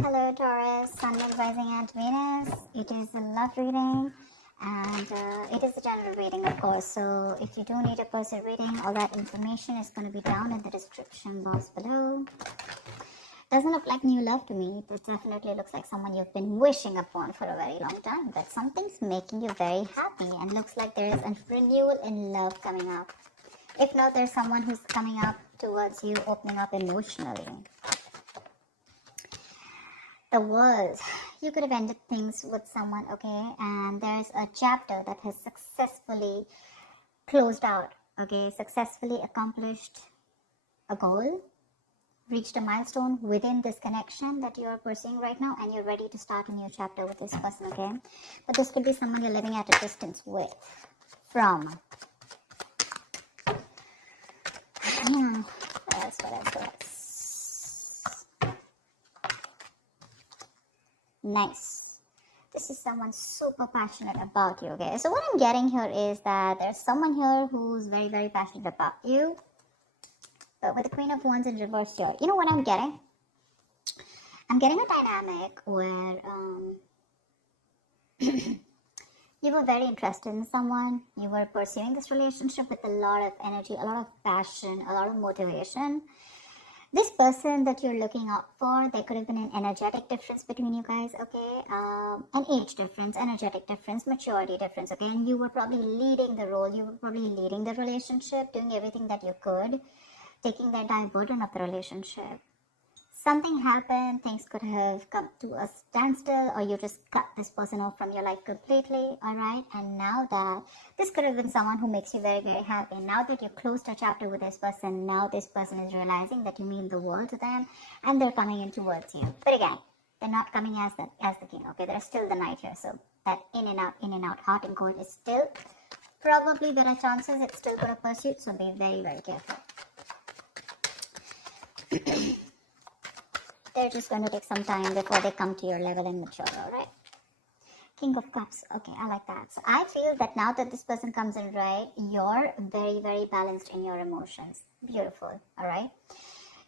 Hello Taurus, Sun, Moon, Rising and Venus. It is a love reading and it is a general reading of course. So if you do need a personal reading, all that information is going to be down in the description box below. Doesn't look like new love to me. It definitely looks like someone you've been wishing upon for a very long time. But something's making you very happy and looks like there is a renewal in love coming up. If not, there's someone who's coming up towards you, opening up emotionally. The world. You could have ended things with someone, okay? And there's a chapter that has successfully closed out, okay? Successfully accomplished a goal, reached a milestone within this connection that you're pursuing right now, and you're ready to start a new chapter with this person, okay? But this could be someone you're living at a distance with, from. What else? Nice. This is someone super passionate about you, okay? So what I'm getting here is that there's someone here who's very, very passionate about you. But with the Queen of Wands in reverse here, you know what I'm getting? I'm getting a dynamic where you were very interested in someone. You were pursuing this relationship with a lot of energy, a lot of passion, a lot of motivation. This person that you're looking out for, there could have been an energetic difference between you guys, okay? An age difference, energetic difference, maturity difference, okay? And you were probably leading the role, you were probably leading the relationship, doing everything that you could, taking the entire burden of the relationship. Something happened, things could have come to a standstill, or you just cut this person off from your life completely, alright? And now that this could have been someone who makes you very, very happy. Now that you closed a chapter with this person, now this person is realizing that you mean the world to them, and they're coming in towards you. But again, they're not coming as the king, okay? There's still the knight here, so that in and out, hot and cold is still, probably there are chances it's still going to pursue, so be very, very careful. They're just going to take some time before they come to your level and mature, alright? King of Cups. Okay, I like that. So I feel that now that this person comes in, right, you're very, very balanced in your emotions. Beautiful, alright?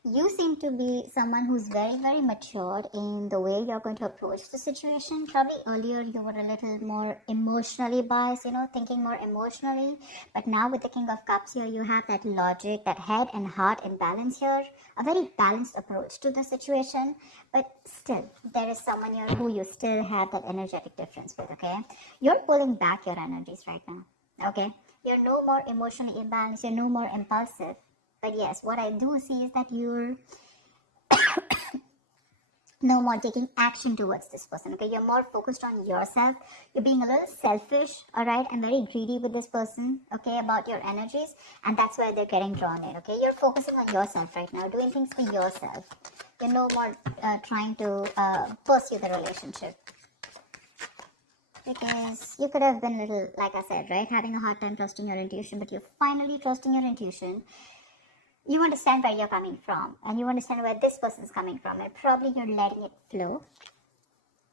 You seem to be someone who's very, very matured in the way you're going to approach the situation. Probably earlier you were a little more emotionally biased, thinking more emotionally. But now with the King of Cups here, you have that logic, that head and heart in balance here. A very balanced approach to the situation. But still, there is someone here who you still have that energetic difference with, okay? You're pulling back your energies right now, okay? You're no more emotionally imbalanced. You're no more impulsive. But yes, what I do see is that you're no more taking action towards this person, okay? You're more focused on yourself. You're being a little selfish, all right? And very greedy with this person, okay, about your energies. And that's where they're getting drawn in, okay? You're focusing on yourself right now, doing things for yourself. You're no more trying to pursue the relationship. Because you could have been a little, like I said, right? Having a hard time trusting your intuition, but you're finally trusting your intuition. You understand where you're coming from, and you understand where this person is coming from, and probably you're letting it flow.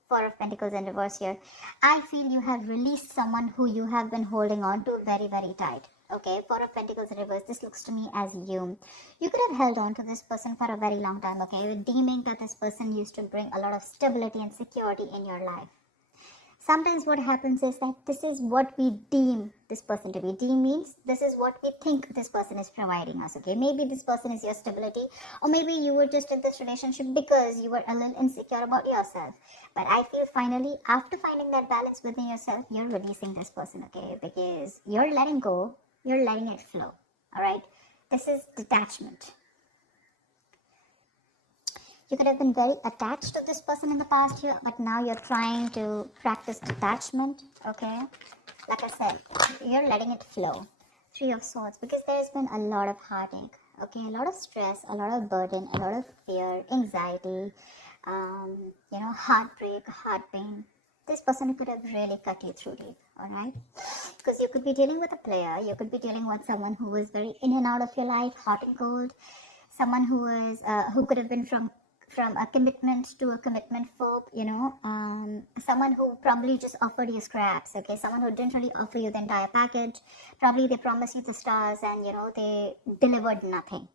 Four of Pentacles in reverse here. I feel you have released someone who you have been holding on to very, very tight. Okay, Four of Pentacles in reverse. This looks to me as you. You could have held on to this person for a very long time, okay, deeming that this person used to bring a lot of stability and security in your life. Sometimes what happens is that this is what we deem this person to be. Deem means this is what we think this person is providing us, okay? Maybe this person is your stability, or maybe you were just in this relationship because you were a little insecure about yourself. But I feel finally, after finding that balance within yourself, you're releasing this person, okay? Because you're letting go, you're letting it flow, all right? This is detachment. You could have been very attached to this person in the past here, but now you're trying to practice detachment, okay? Like I said, you're letting it flow. Three of Swords, because there's been a lot of heartache, okay? A lot of stress, a lot of burden, a lot of fear, anxiety, heartbreak, heart pain. This person could have really cut you through deep, all right? Because you could be dealing with a player. You could be dealing with someone who was very in and out of your life, hot and cold. Someone who could have been from a commitment to a commitment phobe, someone who probably just offered you scraps, okay, someone who didn't really offer you the entire package. Probably they promised you the stars and, they delivered nothing,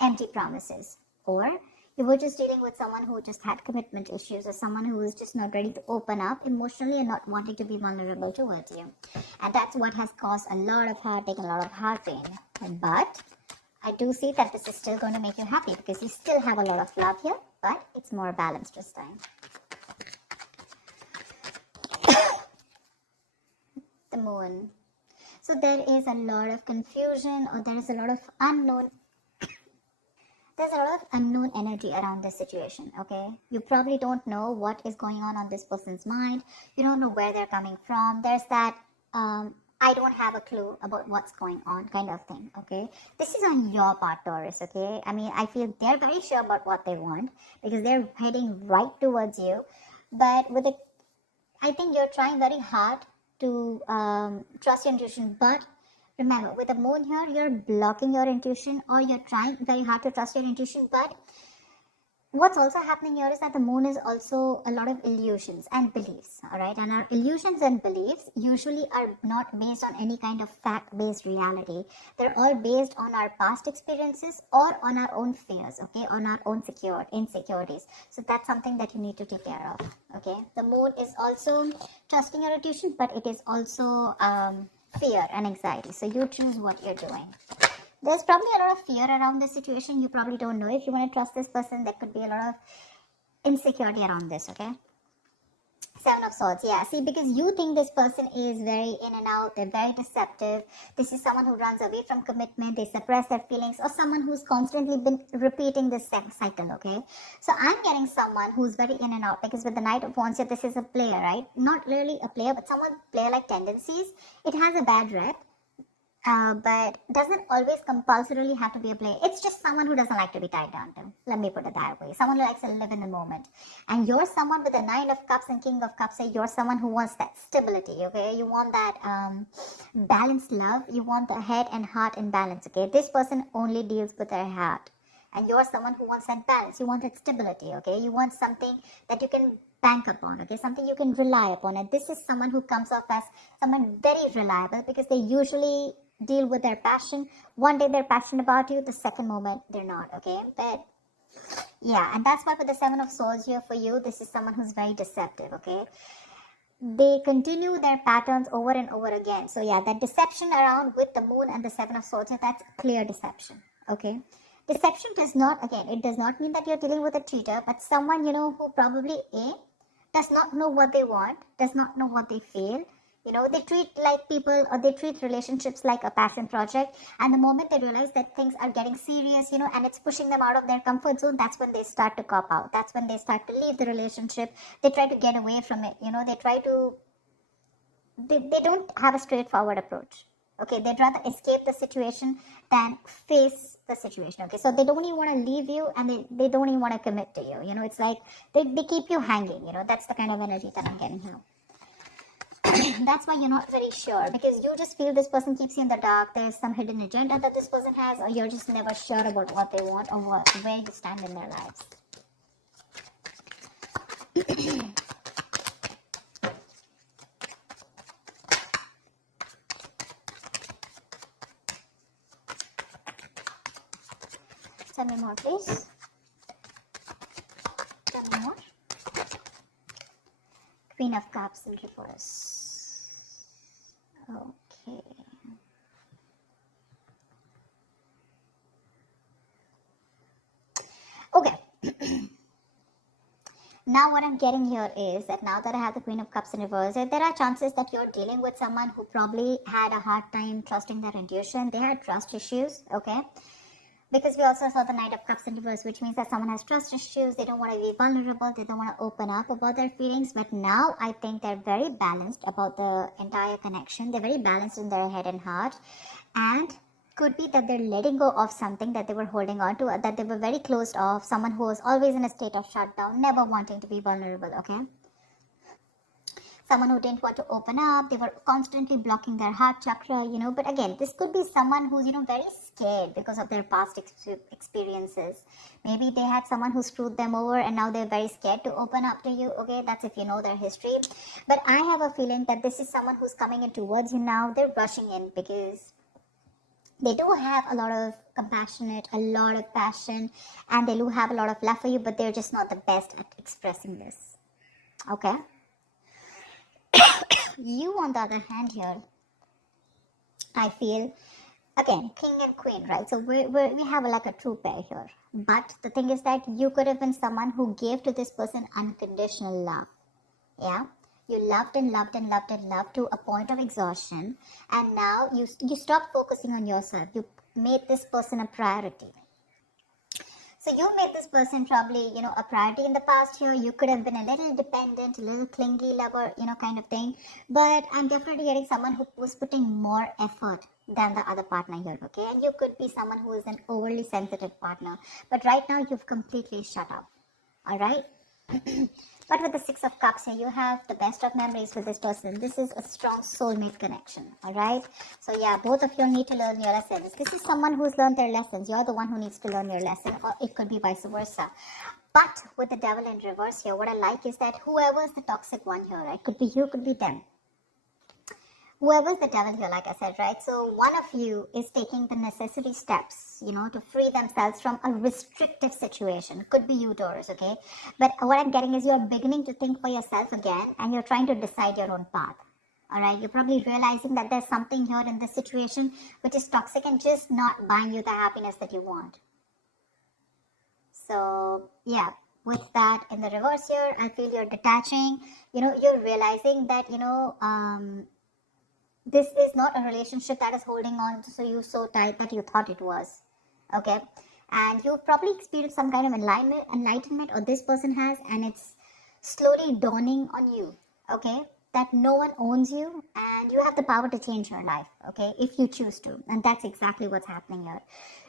empty promises. Or You were just dealing with someone who just had commitment issues, or someone who is just not ready to open up emotionally and not wanting to be vulnerable towards you. And that's what has caused a lot of heartache, a lot of heart pain. But I do see that this is still going to make you happy, because you still have a lot of love here, but it's more balanced this time. The moon. So there is a lot of confusion, or there is a lot of unknown. There's a lot of unknown energy around this situation, okay? You probably don't know what is going on this person's mind. You don't know where they're coming from. There's that, I don't have a clue about what's going on kind of thing, okay? This is on your part, Taurus, okay? I mean, I feel they're very sure about what they want, because they're heading right towards you. But with it, I think you're trying very hard to trust your intuition, but remember, with the moon here, you're blocking your intuition, or you're trying very hard to trust your intuition. But what's also happening here is that the moon is also a lot of illusions and beliefs, all right? And our illusions and beliefs usually are not based on any kind of fact-based reality. They're all based on our past experiences or on our own fears, okay? On our own insecurities. So that's something that you need to take care of, okay? The moon is also trusting your intuition, but it is also fear and anxiety. So you choose what you're doing. There's probably a lot of fear around this situation. You probably don't know if you want to trust this person. There could be a lot of insecurity around this, okay? Seven of Swords, yeah. See, because you think this person is very in and out, they're very deceptive. This is someone who runs away from commitment, they suppress their feelings, or someone who's constantly been repeating this cycle, okay? So I'm getting someone who's very in and out, because with the Knight of Wands here, this is a player, right? Not really a player, but someone player-like tendencies. It has a bad rep. But doesn't always compulsorily have to be a player. It's just someone who doesn't like to be tied down to. Let me put it that way. Someone who likes to live in the moment. And you're someone with the Nine of Cups and King of Cups. So you're someone who wants that stability, okay? You want that balanced love. You want the head and heart in balance, okay? This person only deals with their heart. And you're someone who wants that balance. You want that stability, okay? You want something that you can bank upon, okay? Something you can rely upon. And this is someone who comes off as someone very reliable, because they usually deal with their passion. One day they're passionate about you, the second moment they're not, okay? But yeah, and that's why with the Seven of Swords here for you, this is someone who's very deceptive, okay? They continue their patterns over and over again. So yeah, that deception around with the moon and the Seven of Swords here, that's clear deception, okay? Deception does not, again, it does not mean that you're dealing with a cheater, but someone, you know, who probably does not know what they want, does not know what they feel. You know, they treat like people, or they treat relationships like a passion project. And the moment they realize that things are getting serious, you know, and it's pushing them out of their comfort zone, that's when they start to cop out. That's when they start to leave the relationship. They try to get away from it. You know, they try to, they don't have a straightforward approach. Okay, they'd rather escape the situation than face the situation. Okay, so they don't even want to leave you, and they don't even want to commit to you. You know, it's like they keep you hanging. You know, that's the kind of energy that I'm getting here. That's why you're not very sure, because you just feel this person keeps you in the dark. There's some hidden agenda that this person has, or you're just never sure about what they want, or where you stand in their lives. Tell me more, please. Tell me more. Queen of Cups in reverse. Okay. Okay. Now what I'm getting here is that now that I have the Queen of Cups in reverse, there are chances that you're dealing with someone who probably had a hard time trusting their intuition. They had trust issues, okay? Because we also saw the Knight of Cups in reverse, which means that someone has trust issues. They don't want to be vulnerable. They don't want to open up about their feelings. But now I think they're very balanced about the entire connection. They're very balanced in their head and heart. And could be that they're letting go of something that they were holding on to, that they were very closed off. Someone who was always in a state of shutdown, never wanting to be vulnerable, okay? Someone who didn't want to open up, they were constantly blocking their heart chakra, you know. But again, this could be someone who's, you know, very scared because of their past experiences. Maybe they had someone who screwed them over, and now they're very scared to open up to you, okay? That's if you know their history. But I have a feeling that this is someone who's coming in towards you now. They're rushing in because They do have a lot of compassionate, a lot of passion, and they do have a lot of love for you, but they're just not the best at expressing this. Okay? You, on the other hand, here, I feel, again, king and queen, right? So we have like a true pair here. But the thing is that you could have been someone who gave to this person unconditional love. Yeah? You loved and loved and loved and loved to a point of exhaustion, and now you stopped focusing on yourself. You made this person a priority. So you made this person probably, a priority in the past here. You could have been a little dependent, a little clingy lover, kind of thing. But I'm definitely getting someone who was putting more effort than the other partner here, okay? And you could be someone who is an overly sensitive partner. But right now, you've completely shut up, all right? But with the Six of Cups here, you have the best of memories with this person. This is a strong soulmate connection, all right? So yeah, both of you need to learn your lessons. This is someone who's learned their lessons. You're the one who needs to learn your lesson, or it could be vice versa. But with the devil in reverse here, what I like is that whoever's the toxic one here, right? Could be you, could be them. Whoever's the devil here, like I said, right? So one of you is taking the necessary steps, to free themselves from a restrictive situation. Could be you, Taurus, okay? But what I'm getting is you're beginning to think for yourself again, and you're trying to decide your own path. All right? You're probably realizing that there's something here in this situation which is toxic and just not buying you the happiness that you want. So, yeah. With that in the reverse here, I feel you're detaching. You're realizing that, this is not a relationship that is holding on to you so tight that you thought it was. Okay? And you've probably experienced some kind of enlightenment, or this person has, and it's slowly dawning on you. Okay? That no one owns you, and you have the power to change your life. Okay? If you choose to. And that's exactly what's happening here.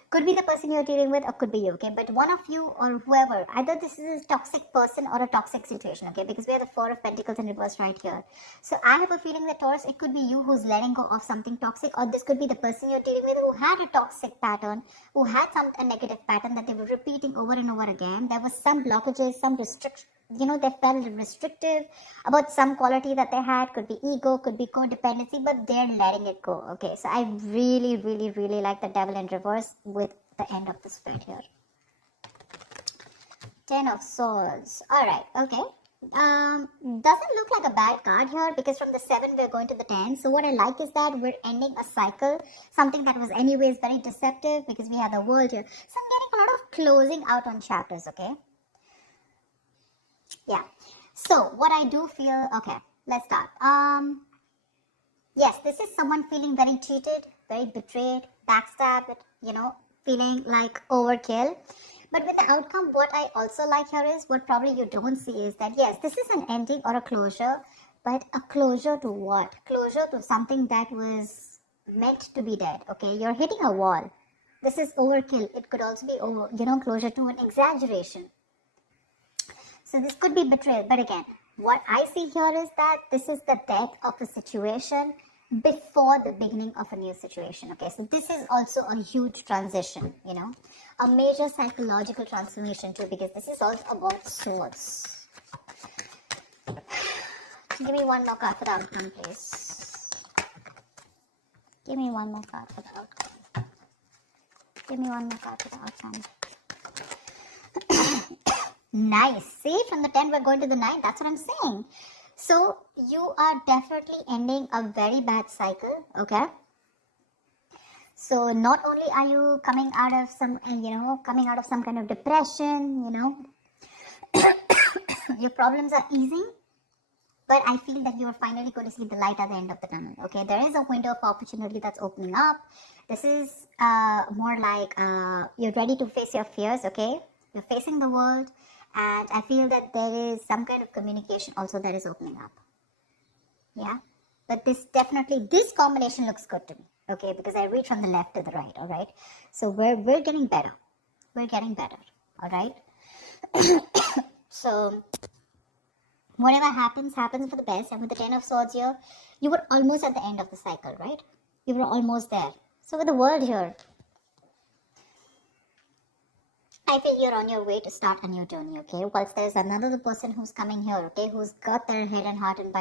Could be the person you're dealing with, or could be you, okay? But one of you or whoever, either this is a toxic person or a toxic situation, okay? Because we have the Four of Pentacles in reverse right here. So I have a feeling that, Taurus, it could be you who's letting go of something toxic, or this could be the person you're dealing with who had a toxic pattern, who had a negative pattern that they were repeating over and over again. There was some blockages, some restrictions. They felt restrictive about some quality that they had. Could be ego, could be codependency, but they're letting it go. Okay, so I really, really, really like the devil in reverse with the end of the spread here. 10 of Swords. Alright, okay. Doesn't look like a bad card here, because from the 7 we're going to the 10. So what I like is that we're ending a cycle, something that was anyways very deceptive, because we have the World here. So I'm getting a lot of closing out on chapters, okay? Yeah. So what I do feel, okay, let's start. Yes, this is someone feeling very cheated, very betrayed, backstabbed, feeling like overkill. But with the outcome, what I also like here is, what probably you don't see is that, yes, this is an ending or a closure, but a closure to what? Closure to something that was meant to be dead, okay? You're hitting a wall. This is overkill. It could also be, closure to an exaggeration. So this could be betrayal, but again, what I see here is that this is the death of a situation before the beginning of a new situation. Okay, so this is also a huge transition, a major psychological transformation too, because this is also about swords. Give me one more card for the outcome, please. Give me one more card for the outcome. Give me one more card for the outcome. Nice. See, from the 10 we're going to the 9. That's what I'm saying. So you are definitely ending a very bad cycle, okay? So not only are you coming out of some, some kind of depression, your problems are easing, but I feel that you are finally going to see the light at the end of the tunnel, okay? There is a window of opportunity that's opening up. This is more like you're ready to face your fears, okay? You're facing the world. And I feel that there is some kind of communication also that is opening up. Yeah. But this combination looks good to me. Okay. Because I read from the left to the right. All right. So we're getting better. We're getting better. All right. So whatever happens for the best. And with the 10 of Swords here, you were almost at the end of the cycle, right? You were almost there. So with the World here, I feel you're on your way to start a new journey, okay? Whilst there's another person who's coming here, okay, who's got their head and heart in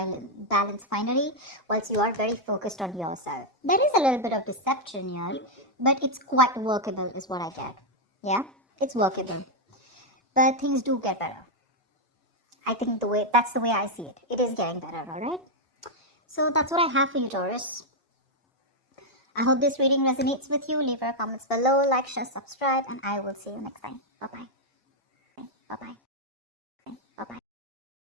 balance finally, whilst you are very focused on yourself. There is a little bit of deception here, but it's quite workable is what I get. Yeah, it's workable, but things do get better. I think that's the way I see it. It is getting better, all right? So that's what I have for you, Taurus. I hope this reading resonates with you. Leave your comments below, like, share, subscribe, and I will see you next time. Bye-bye. Bye-bye.